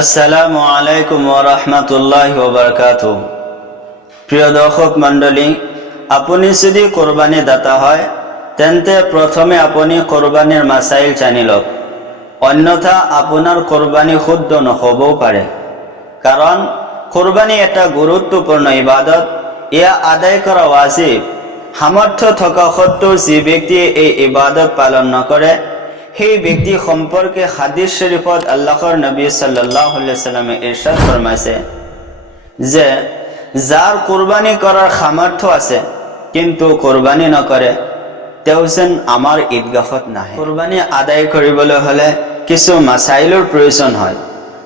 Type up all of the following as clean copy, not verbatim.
আসসালামু আলাইকুম ওয়া রাহমাতুল্লাহি ওয়া বারাকাতুহু। প্রিয় দর্শক মণ্ডলী, আপুনি যদি কোরবানি দাতা হয় তেন্তে প্রথমে আপুনি কোরবানির মাসাইল জানি লওক, অন্যথা আপোনাৰ কোৰবানি শুদ্ধ নহবও পাৰে। কাৰণ কোৰবানি এটা গুৰুত্বপূৰ্ণ ইবাদত, এয়া আদায় কৰা ওয়াজিব। সামৰ্থ্য থকা সত্ত্বেও যি ব্যক্তিয়ে এই ইবাদত পালন নকৰে সেই ব্যক্তি সম্পর্কে হাদিস শরীফত আল্লাহর নবী সাল্লাল্লাহু আলাইহি ওয়াসাল্লামে ইরশাদ ফরমাইছে যে যার কুরবানি করার সামর্থ্য আছে কিন্তু কুরবানি নকৰে তেওঁ যেন আমাৰ ঈদগাহত নাহে। কুৰবানি আদায় কৰিবলৈ হলে কিছু মাসাইলৰ প্ৰয়োজন হয়।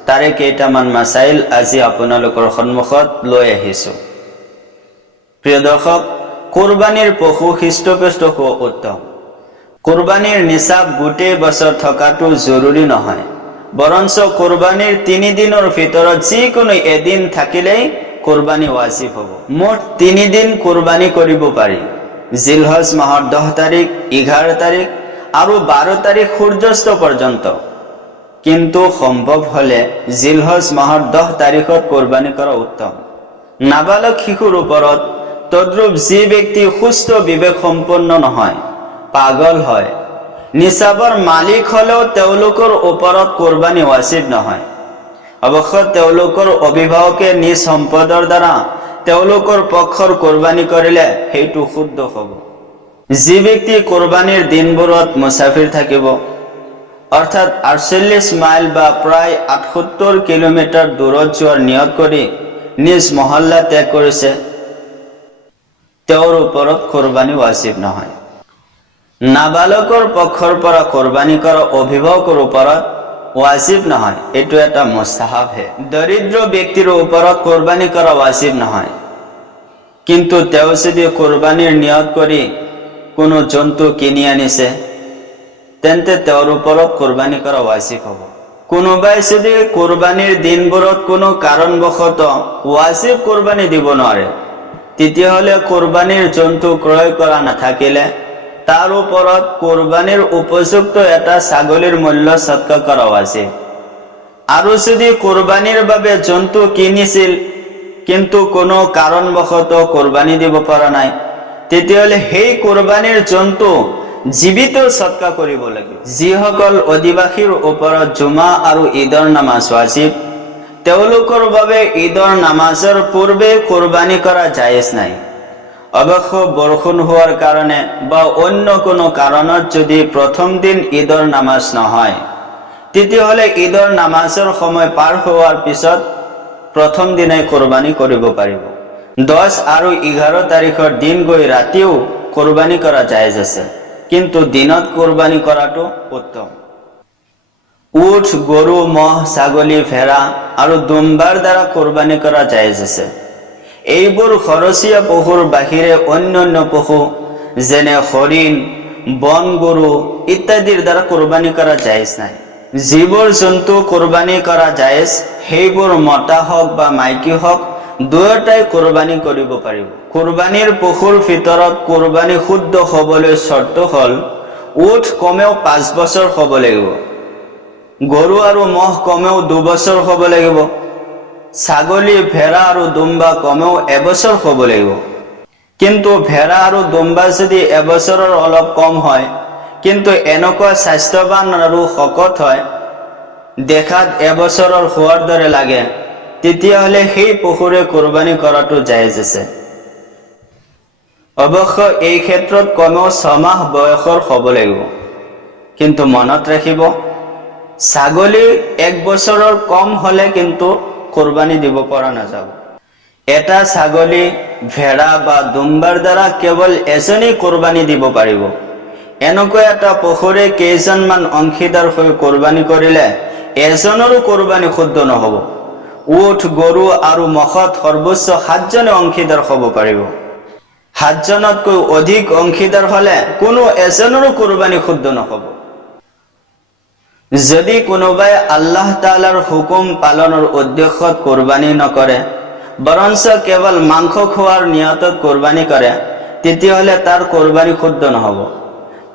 তাৰে কেইটামান মাসাইল আজি আপোনালোকৰ সন্মুখত লৈ আহিছো। প্ৰিয় দৰ্শক, কুৰবানিৰ পশু হৃষ্টপুষ্ট হোৱা উত্তম। কুৰবানিৰ নিসাব গোটেই বছৰ থকাটো জৰুৰি নহয়, বৰঞ্চ কুৰবানিৰ 3 দিনেৰ ভিতৰত যিকোনো এদিন থাকিলেই কুৰবানি ওয়াজিব হব। মোট 3 দিন কুৰবানি কৰিব পাৰি। জিলহজ মাহৰ 10 তাৰিখ, 11 তাৰিখ আৰু 12 তাৰিখ সূৰ্যাস্ত পৰ্যন্ত। কিন্তু সম্ভৱ হলে জিলহজ মাহৰ 10 তাৰিখত কুৰবানি কৰা উত্তম। নাবালক শিশুৰ ওপৰত, তদ্ৰূপ যি ব্যক্তি সুস্থ বিবেক সম্পন্ন নহয়, পাগল হয়, নিসাবৰ মালিক হলেও তেওঁলোকৰ ওপৰত কোৰবানি ওয়াজিব নহয়। অৱশ্য তেওঁলোকৰ অভিভাৱকে নিজ সম্পদৰ দ্বাৰা তেওঁলোকৰ পক্ষৰ কোৰবানি কৰিলে সেইটো শুদ্ধ হ'ব। যি ব্যক্তি কোৰবানিৰ দিনবোৰত মুসাফিৰ থাকিব, অৰ্থাৎ 48 মাইল বা প্ৰায় 78 কিলোমিটাৰ দূৰত যোৱাৰ নিয়ত কৰি নিজ মহল্লা ত্যাগ কৰিছে, তেওঁৰ ওপৰত কোৰবানি ওয়াজিব নহয়। নাবালকৰ পক্ষৰ পৰা কোৰবানি কৰা অভিভাৱকৰ ওপৰত ওয়াজিব নহয়, এইটো এটা মুস্তাহাব হে। দৰিদ্ৰ ব্যক্তিৰ ওপৰত কোৰবানি কৰা ওয়াজিব নহয়, কিন্তু তেওঁ যদি কোৰবানিৰ নিয়ত কৰি কোনো জন্তু কিনি আনিছে তেন্তে তেওঁৰ ওপৰত কোৰবানি কৰা ওয়াজিব হ'ব। কোনোবাই যদি কোৰবানিৰ দিনবোৰত কোনো কাৰণবশতঃ ওয়াজিব কোৰবানি দিব নোৱাৰে, তেতিয়াহ'লে কোৰবানিৰ জন্তু ক্ৰয় কৰা নাথাকিলে তাৰ ওপৰত কোৰবানিৰ উপযুক্ত এটা ছাগলীৰ মূল্য সৎকাৰ কৰা ওয়াজিব। আৰু যদি কোৰবানিৰ বাবে জন্তু কিনিছিল কিন্তু কোনো কাৰণবশতঃ কোৰবানি দিব পৰা নাই, তেতিয়াহ'লে সেই কোৰবানিৰ জন্তু জীৱিত সৎকাৰ কৰিব লাগিব। যিসকল অধিবাসীৰ ওপৰত জুমা আৰু ঈদৰ নামাজ ওয়াজিব, তেওঁলোকৰ বাবে ঈদৰ নামাজৰ পূৰ্বে কোৰবানি কৰা জায়েজ নাই। অৱশ্য বৰষুণ হোৱাৰ কাৰণে বা অন্য কোনো কাৰণত যদি প্ৰথম দিন ঈদৰ নামাজ নহয়, তেতিয়াহ'লে ঈদৰ নামাজৰ সময় পাৰ হোৱাৰ পিছত প্ৰথম দিনাই কোৰবানি কৰিব পাৰিব। 10 আৰু 11 তাৰিখৰ দিন গৈ ৰাতিও কোৰবানি কৰা জায়েজ আছে, কিন্তু দিনত কোৰবানি কৰাটো উত্তম। উট, গৰু, মহ, ছাগলী, ভেড়া আৰু দুম্বাৰ দ্বাৰা কোৰবানি কৰা জায়েজ আছে। এইবোৰ খৰচীয়া পশুৰ বাহিৰে অন্যান্য পশু যেনে হৰিণ, বন গৰু ইত্যাদিৰ দ্বাৰা কোৰবানি কৰা জায়েজ নাই। যিবোৰ জন্তু কোৰবানি কৰা জায়েজ সেইবোৰ মতা হওক বা মাইকী হওক দুয়োটাই কোৰবানি কৰিব পাৰিব। কোৰবানিৰ পশুৰ ভিতৰত কোৰবানি শুদ্ধ হ'বলৈ চৰ্ত হ'ল উট কমেও 5 বছৰ হ'ব লাগিব, গৰু আৰু মহ কমেও 2 বছৰ হ'ব লাগিব, ছাগলী, ভেড়া আৰু দুম্বা কমেও 1 বছৰ হ'ব লাগিব। কিন্তু ভেড়া আৰু দুম্বা যদি 1 বছৰৰ অলপ কম হয় কিন্তু এনেকুৱা স্বাস্থ্যৱান আৰু শকত হয়, দেখাত 1 বছৰৰ হোৱাৰ দৰে লাগে, তেতিয়াহ'লে সেই পশুৰে কোৰবানি কৰাটো জায়েজ আছে। অৱশ্য এই ক্ষেত্ৰত কমেও 6 মাহ বয়সৰ হ'ব লাগিব। কিন্তু মনত ৰাখিব, ছাগলী 1 বছৰৰ কম হলে কিন্তু কোৰবানি দিব পৰা নাযাব। এটা ছাগলী, ভেড়া বা দুম্বাৰ দ্বাৰা কেৱল এজনেই কোৰবানি দিব পাৰিব। এনেকুৱা এটা পশুৰে কেইজনমান অংশীদাৰ হৈ কোৰবানি কৰিলে এজনৰো কোৰবানি শুদ্ধ নহব। উট, গৰু আৰু মহত সৰ্বোচ্চ 7 জনে অংশীদাৰ হ'ব পাৰিব। 7 জনতকৈ অধিক অংশীদাৰ হলে কোনো এজনৰো কোৰবানি শুদ্ধ নহব। যদি কোনোবাই আল্লাহ তাআলাৰ হুকুম পালনৰ উদ্দেশ্যত কোৰবানি নকৰে, বৰঞ্চ কেৱল মাংস খোৱাৰ নিয়তত কোৰবানি কৰে, তেতিয়াহ'লে তাৰ কোৰবানি শুদ্ধ নহব।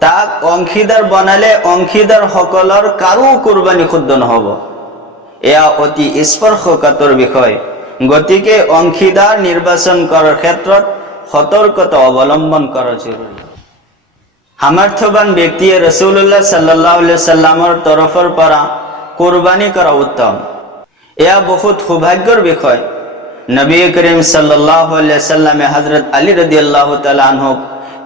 তাক অংশীদাৰ বনালে অংশীদাৰ সকলৰ কাৰো কোৰবানি শুদ্ধ নহব। এয়া অতি স্পৰ্শকাতৰ বিষয়। গতিকে অংশীদাৰ নিৰ্বাচন কৰাৰ ক্ষেত্ৰত সতৰ্কতা অৱলম্বন কৰা জৰুৰী। সামৰ্থ্যৱান ব্যক্তিয়ে ৰাসূলুল্লাহ সাল্লাল্লাহু আলাইহি সাল্লামৰ তৰফৰ পৰা কুৰবানী কৰা উত্তম। এয়া বহুত সৌভাগ্যৰ বিষয়। নবী কৰীম সাল্লাল্লাহু আলাইহি সাল্লামে হযৰত আলী ৰাদিয়াল্লাহু তাআলা আনহুক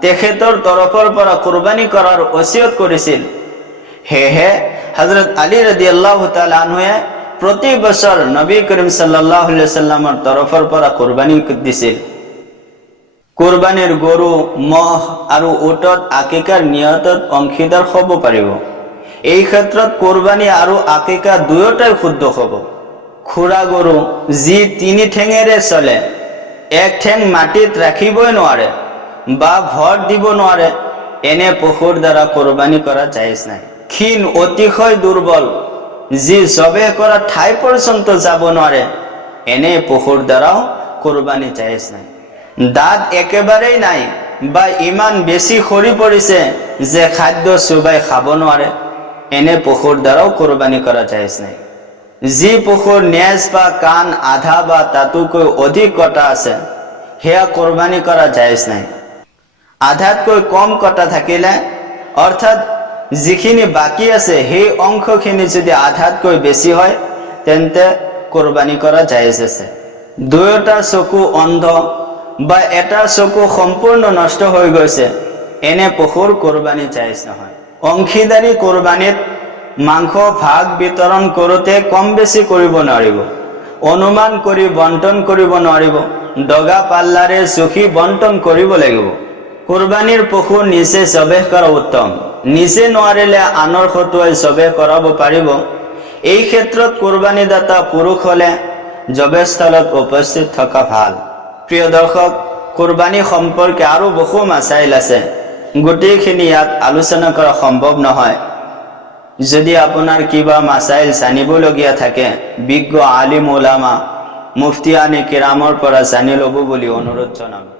তেখেতৰ তৰফৰ পৰা কুৰবানী কৰাৰ ওসিয়ত কৰিছিল। হেহে হযৰত আলী ৰাদিয়াল্লাহু তাআলা আনহুৱে প্ৰতি বছৰ নবী কৰীম সাল্লাল্লাহু আলাইহি সাল্লামৰ তৰফৰ পৰা কুৰবানী দিছিল। কুৰবানীৰ গৰু, মহ আৰু উটত আকিকাৰ নিয়তত অংশীদাৰ হ'ব পাৰিব। এই ক্ষেত্ৰত কুৰবানী আৰু আকিকা দুয়োটাই শুদ্ধ হ'ব। খুৰা গৰু যি 3 ঠেঙেৰে চলে, এক ঠেং মাটিত ৰাখিবই নোৱাৰে বা ভৰ দিব নোৱাৰে, এনে পশুৰ দ্বাৰা কুৰবানী কৰা জায়েজ নাই। ক্ষীণ, অতিশয় দুৰ্বল, যি জবে কৰা ঠাই পৰ্যন্ত যাব নোৱাৰে, এনে পশুৰ দ্বাৰাও কুৰবানী জায়েজ নাই। দাঁত একেবাৰেই নাই বা ইমান বেছি সৰি পৰিছে যে খাদ্য চুবাই খাব নোৱাৰে, এনে পশুৰ দ্বাৰাও কুৰবানী কৰা জায়েজ নাই। যি পশুৰ নেজ বা কাণ আধা বা তাতোকৈ অধিক কটা আছে, সেয়া কুৰবানী কৰা জায়েজ নাই। আধাতকৈ কম কটা থাকিলে, অৰ্থাৎ যিখিনি বাকী আছে সেই অংশখিনি যদি আধাতকৈ বেছি হয়, তেন্তে কুৰবানী কৰা জায়েজ আছে। দুয়োটা চকু অন্ধ বা এটা চকু সম্পূৰ্ণ নষ্ট হৈ গৈছে, এনে পশুৰ কুৰবানী জায়েজ নহয়। অংশীদাৰী কুৰবানীত মাংস ভাগ বিতৰণ কৰোঁতে কম বেছি কৰিব নোৱাৰিব, অনুমান কৰি বণ্টন কৰিব নোৱাৰিব, দগা পাল্লাৰে জুখি বণ্টন কৰিব লাগিব। কুৰবানীৰ পশু নিজে জবেহ কৰা উত্তম। নিজে নোৱাৰিলে আনৰ হতুৱাই জবেহ কৰাব পাৰিব। এই ক্ষেত্ৰত কুৰবানীদাতা পুৰুষ হ'লে জবেহস্থলত উপস্থিত থকা ভাল। প্ৰিয় দৰ্শক, কুৰবানী সম্পৰ্কে আৰু বহু মাসাইল আছে, গোটেইখিনি ইয়াত আলোচনা কৰা সম্ভৱ নহয়। যদি আপোনাৰ কিবা মাসাইল জানিবলগীয়া থাকে, বিজ্ঞ আলিম উলামা মুফতিয়ানে কিৰামৰ পৰা জানি ল'ব বুলি অনুৰোধ জনালোঁ।